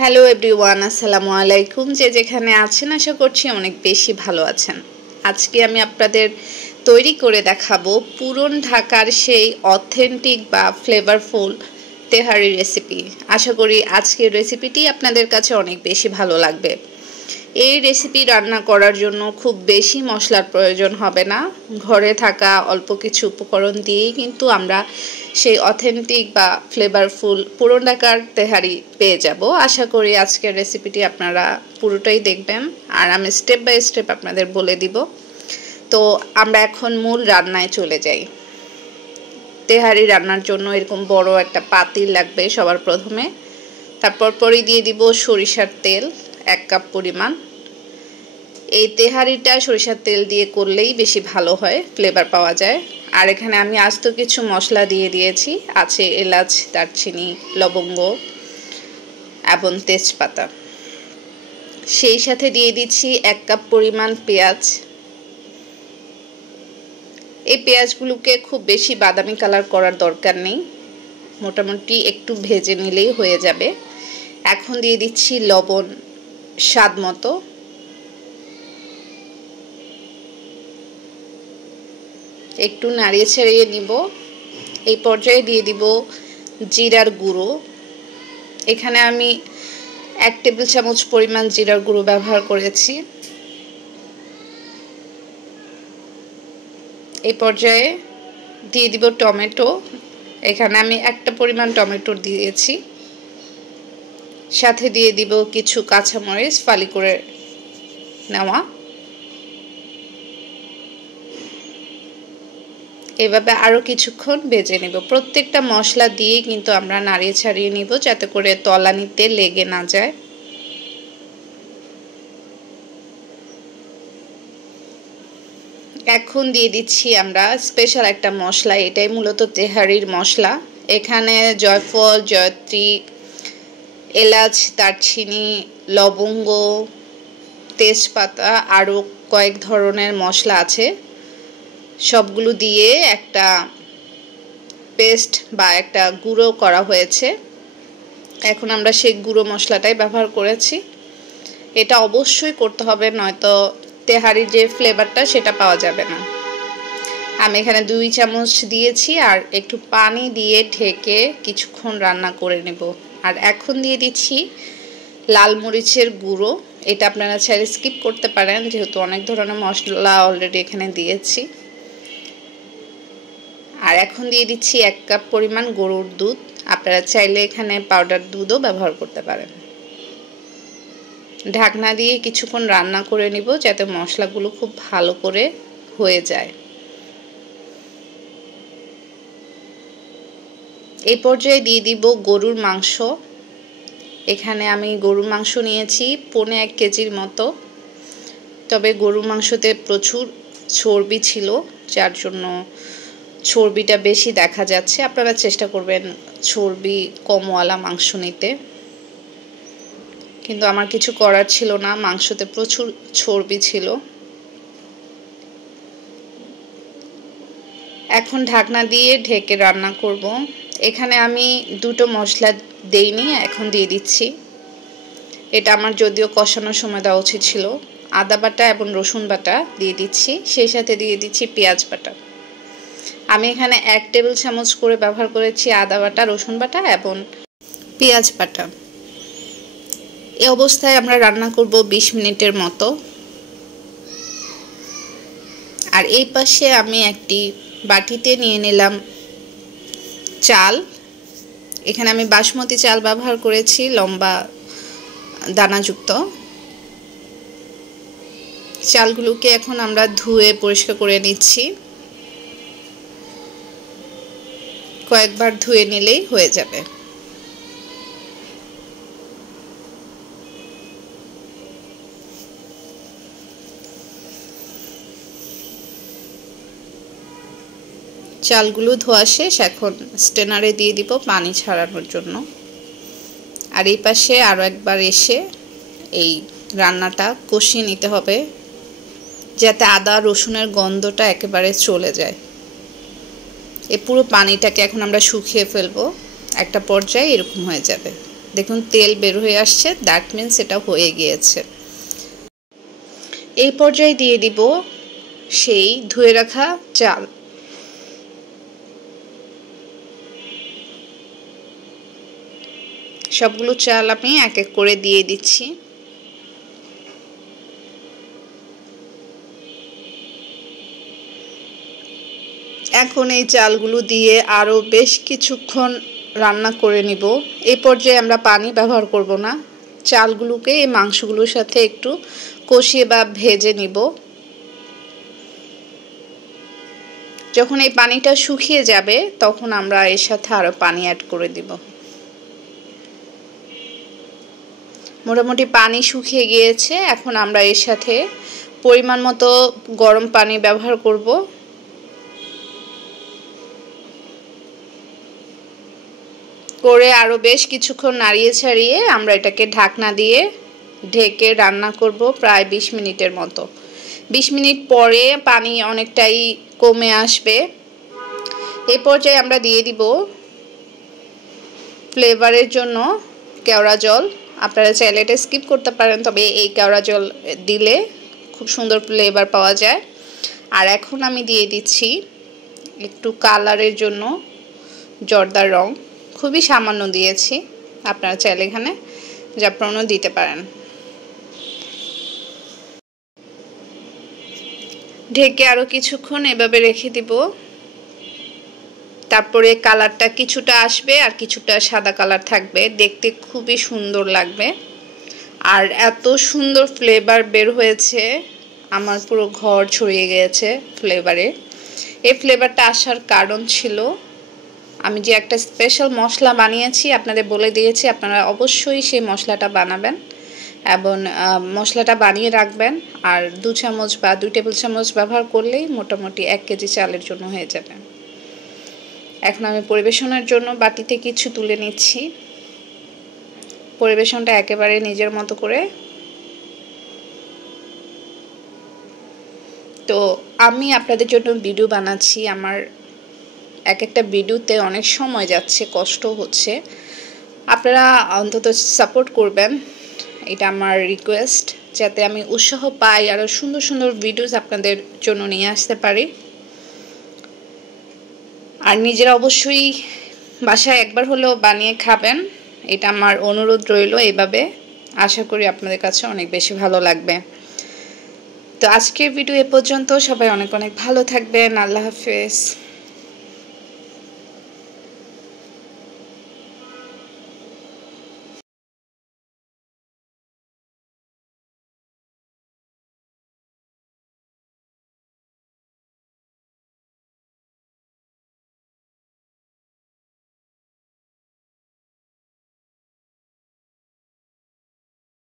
Hello everyone, আসসালামু আলাইকুম। যেখানে আছেন আশা করছি অনেক বেশি ভালো আছেন। আজকে আমি আপনাদের তৈরি করে দেখাবো পুরন ঢাকার সেই অথেন্টিক বা ফ্লেভারফুল তেহারি রেসিপি। আশা করি আজকের রেসিপিটি আপনাদের কাছে অনেক বেশি ভালো লাগবে। এই রেসিপি রান্না করার জন্য খুব বেশি মশলার প্রয়োজন হবে না। ঘরে থাকা অল্প কিছু উপকরণ দিয়েই কিন্তু আমরা সেই অথেন্টিক বা ফ্লেভারফুল পুরন ঢাকার তেহারি পেয়ে যাব। আশা করি আজকের রেসিপিটি আপনারা পুরোটাই দেখবেন আর আমি স্টেপ বাই স্টেপ আপনাদের বলে দিব। তো আমরা এখন মূল রান্নায় চলে যাই। তেহারি রান্নার জন্য এরকম বড় একটা পাতিল লাগবে সবার প্রথমে। তারপর পরে দিয়ে দিব সরিষার তেল 1 কাপ পরিমাণ। এই তেহারিটা সরিষার তেল দিয়ে করলেই বেশি ভালো হয়, ফ্লেভার পাওয়া যায়। আর এখানে আমি আস্ত কিছু মশলা দিয়ে দিয়েছি, আছে এলাচ, দারচিনি, লবঙ্গ এবং তেজপাতা। সেই সাথে দিয়ে দিচ্ছি 1 কাপ পরিমাণ পেঁয়াজ। এই পেঁয়াজগুলোকে খুব বেশি বাদামি কালার করার দরকার নেই, মোটামুটি একটু ভেজে নিলেই হয়ে যাবে। এখন দিয়ে দিচ্ছি লবণ স্বাদ মতো। একটু নাড়িয়ে ছাড়িয়ে নিব। এই পর্যায়ে দিয়ে দিব জিরার গুঁড়ো। এখানে আমি 1 টেবিল চামচ পরিমাণ জিরার গুঁড়ো ব্যবহার করেছি। এই পর্যায়ে দিয়ে দিব টমেটো। এখানে আমি একটা পরিমাণ টমেটো দিয়েছি। সাথে দিয়ে দিব কিছু কাঁচামরিচ ফালি করে নেওয়া। এভাবে আরও কিছুক্ষণ ভেজে নেব। প্রত্যেকটা মশলা দিয়ে কিন্তু আমরা নাড়িয়ে ছাড়িয়ে নিব যাতে করে তলানিতে লেগে না যায়। এখন দিয়ে দিচ্ছি আমরা স্পেশাল একটা মশলা, এটাই মূলত তেহারির মশলা। এখানে জয়ফল, জয়ত্রী, এলাচ, দারচিনি, লবঙ্গ, তেজপাতা আরও কয়েক ধরনের মশলা আছে। সবগুলো দিয়ে একটা পেস্ট বা একটা গুঁড়ো করা হয়েছে। এখন আমরা সেই গুঁড়ো মশলাটাই ব্যবহার করেছি। এটা অবশ্যই করতে হবে, নয়তো তেহারির যে ফ্লেভারটা সেটা পাওয়া যাবে না। আমি এখানে 2 চামচ দিয়েছি আর একটু পানি দিয়ে ঢেকে কিছুক্ষণ রান্না করে নেব। আর এখন দিয়ে দিচ্ছি লাল মরিচের গুঁড়ো। এটা আপনারা চাইলে স্কিপ করতে পারেন, যেহেতু অনেক ধরনের মশলা অলরেডি এখানে দিয়েছি। আর এখন দিয়ে দিচ্ছি 1 কাপ পরিমাণ গরুর দুধ। আপনারা চাইলে এখানে পাউডার দুধও ব্যবহার করতে পারেন। ঢাকনা দিয়ে কিছুক্ষণ রান্না করে নিব যাতে মশলাগুলো খুব ভালো করে হয়ে যায়। এই পর্যায়ে দিয়ে দিব গরুর মাংস। এখানে আমি গরুর মাংস নিয়েছি 1.25 কেজির মতো। তবে গরুর মাংসতে প্রচুর চর্বি ছিল, যার জন্য চর্বিটা বেশি দেখা যাচ্ছে। আপনারা চেষ্টা করবেন চর্বি কমওয়ালা মাংস নিতে, কিন্তু আমার কিছু করার ছিল না, মাংসতে প্রচুর চর্বি ছিল। এখন ঢাকনা দিয়ে ঢেকে রান্না করব। এখানে আমি 2টো মশলা দেইনি, এখন দিয়ে দিচ্ছি। এটা আমার যদিও কষানোর সময় দেওয়া উচিত ছিল। আদা বাটা এবং রসুন বাটা দিয়ে দিচ্ছি, সেই সাথে দিয়ে দিচ্ছি পেঁয়াজ বাটা। আমি এখানে 1 টেবিল চামচ করে ব্যবহার করেছি আদা বাটা, রসুন বাটা এবং পেঁয়াজ বাটা। এই অবস্থায় আমরা রান্না করব 20 মিনিটের মতো। আর এই পাশে আমি একটি বাটিতে নিয়ে নিলাম চাল। এখানে আমি বাসমতি চাল ব্যবহার করেছি, লম্বা দানাযুক্ত। চালগুলোকে এখন আমরা ধুয়ে পরিষ্কার করে নিচ্ছি। কয়েকবার ধুয়ে নিলেই হয়ে যাবে। চালগুলো ধোয়া শেষ, এখন স্টেনারে দিয়ে দিব পানি ছাড়ানোর জন্য। আর এই পাশে আরও একবার এসে এই রান্নাটা কষিয়ে নিতে হবে যাতে আদা রসুনের গন্ধটা একেবারে চলে যায়। এই পুরো পানিটাকে এখন আমরা শুকিয়ে ফেলবো, একটা পর্যায়ে এরকম হয়ে যাবে। দেখুন তেল বের হয়ে আসছে, দ্যাট মিন্স এটা হয়ে গিয়েছে। এই পর্যায়ে দিয়ে দিব সেই ধুয়ে রাখা চাল। সবগুলো চাল আমি এক এক করে দিয়ে দিচ্ছি। এখন এই চালগুলো দিয়ে আরও বেশ কিছুক্ষণ রান্না করে নিব। এই পর্যায়ে আমরা পানি ব্যবহার করব না, চালগুলোকে এই মাংসগুলোর সাথে একটু কষিয়ে বা ভেজে নিব। যখন এই পানিটা শুকিয়ে যাবে তখন আমরা এর সাথে আরও পানি অ্যাড করে দিব। মোটামুটি পানি শুকিয়ে গিয়েছে, এখন আমরা এর সাথে পরিমাণ মতো গরম পানি ব্যবহার করব। করে আরও বেশ কিছুক্ষণ নাড়িয়ে ছাড়িয়ে আমরা এটাকে ঢাকনা দিয়ে ঢেকে রান্না করব প্রায় 20 মিনিটের মতো। 20 মিনিট পরে পানি অনেকটাই কমে আসবে। এই পর্যায়ে আমরা দিয়ে দিব ফ্লেভারের জন্য কেওড়া জল। আপনারা চাইলে এটা স্কিপ করতে পারেন, তবে এই কেওড়া জল দিলে খুব সুন্দর ফ্লেভার পাওয়া যায়। আর এখন আমি দিয়ে দিচ্ছি একটু কালারের জন্য জর্দার রং, খুবই সামান্য দিয়েছি, আপনারা চাইলে এখানে জাফরানও দিতে পারেন। ঢেকে আরও কিছুক্ষণ এভাবে রেখে দিব। তারপরে কালারটা কিছুটা আসবে আর কিছুটা সাদা কালার থাকবে, দেখতে খুবই সুন্দর লাগবে। আর এত সুন্দর ফ্লেভার বের হয়েছে, আমার পুরো ঘর ছড়িয়ে গিয়েছে ফ্লেভারে। এই ফ্লেভারটা আসার কারণ ছিল আমি যে একটা স্পেশাল মশলা বানিয়েছি, আপনাদের বলে দিয়েছি, আপনারা অবশ্যই সেই মশলাটা বানাবেন এবং মশলাটা বানিয়ে রাখবেন। আর 2 চামচ বা 2 টেবিল চামচ ব্যবহার করলেই মোটামুটি 1 কেজি চালের জন্য হয়ে যাবে। এখন আমি পরিবেশনের জন্য বাটিতে কিছু তুলে নিচ্ছি। পরিবেশনটা একেবারে নিজের মতো করে। তো আমি আপনাদের জন্য ভিডিও বানাচ্ছি, আমার এক একটা ভিডিওতে অনেক সময় যাচ্ছে, কষ্ট হচ্ছে, আপনারা অন্তত সাপোর্ট করবেন, এটা আমার রিকোয়েস্ট, যাতে আমি উৎসাহ পাই আরও সুন্দর সুন্দর ভিডিওস আপনাদের জন্য নিয়ে আসতে পারি। আর নিজেরা অবশ্যই বাসায় একবার হলেও বানিয়ে খাবেন, এটা আমার অনুরোধ রইল। এইভাবে আশা করি আপনাদের কাছে অনেক বেশি ভালো লাগবে। তো আজকের ভিডিও এ পর্যন্ত, সবাই অনেক অনেক ভালো থাকবেন। আল্লাহ হাফেজ।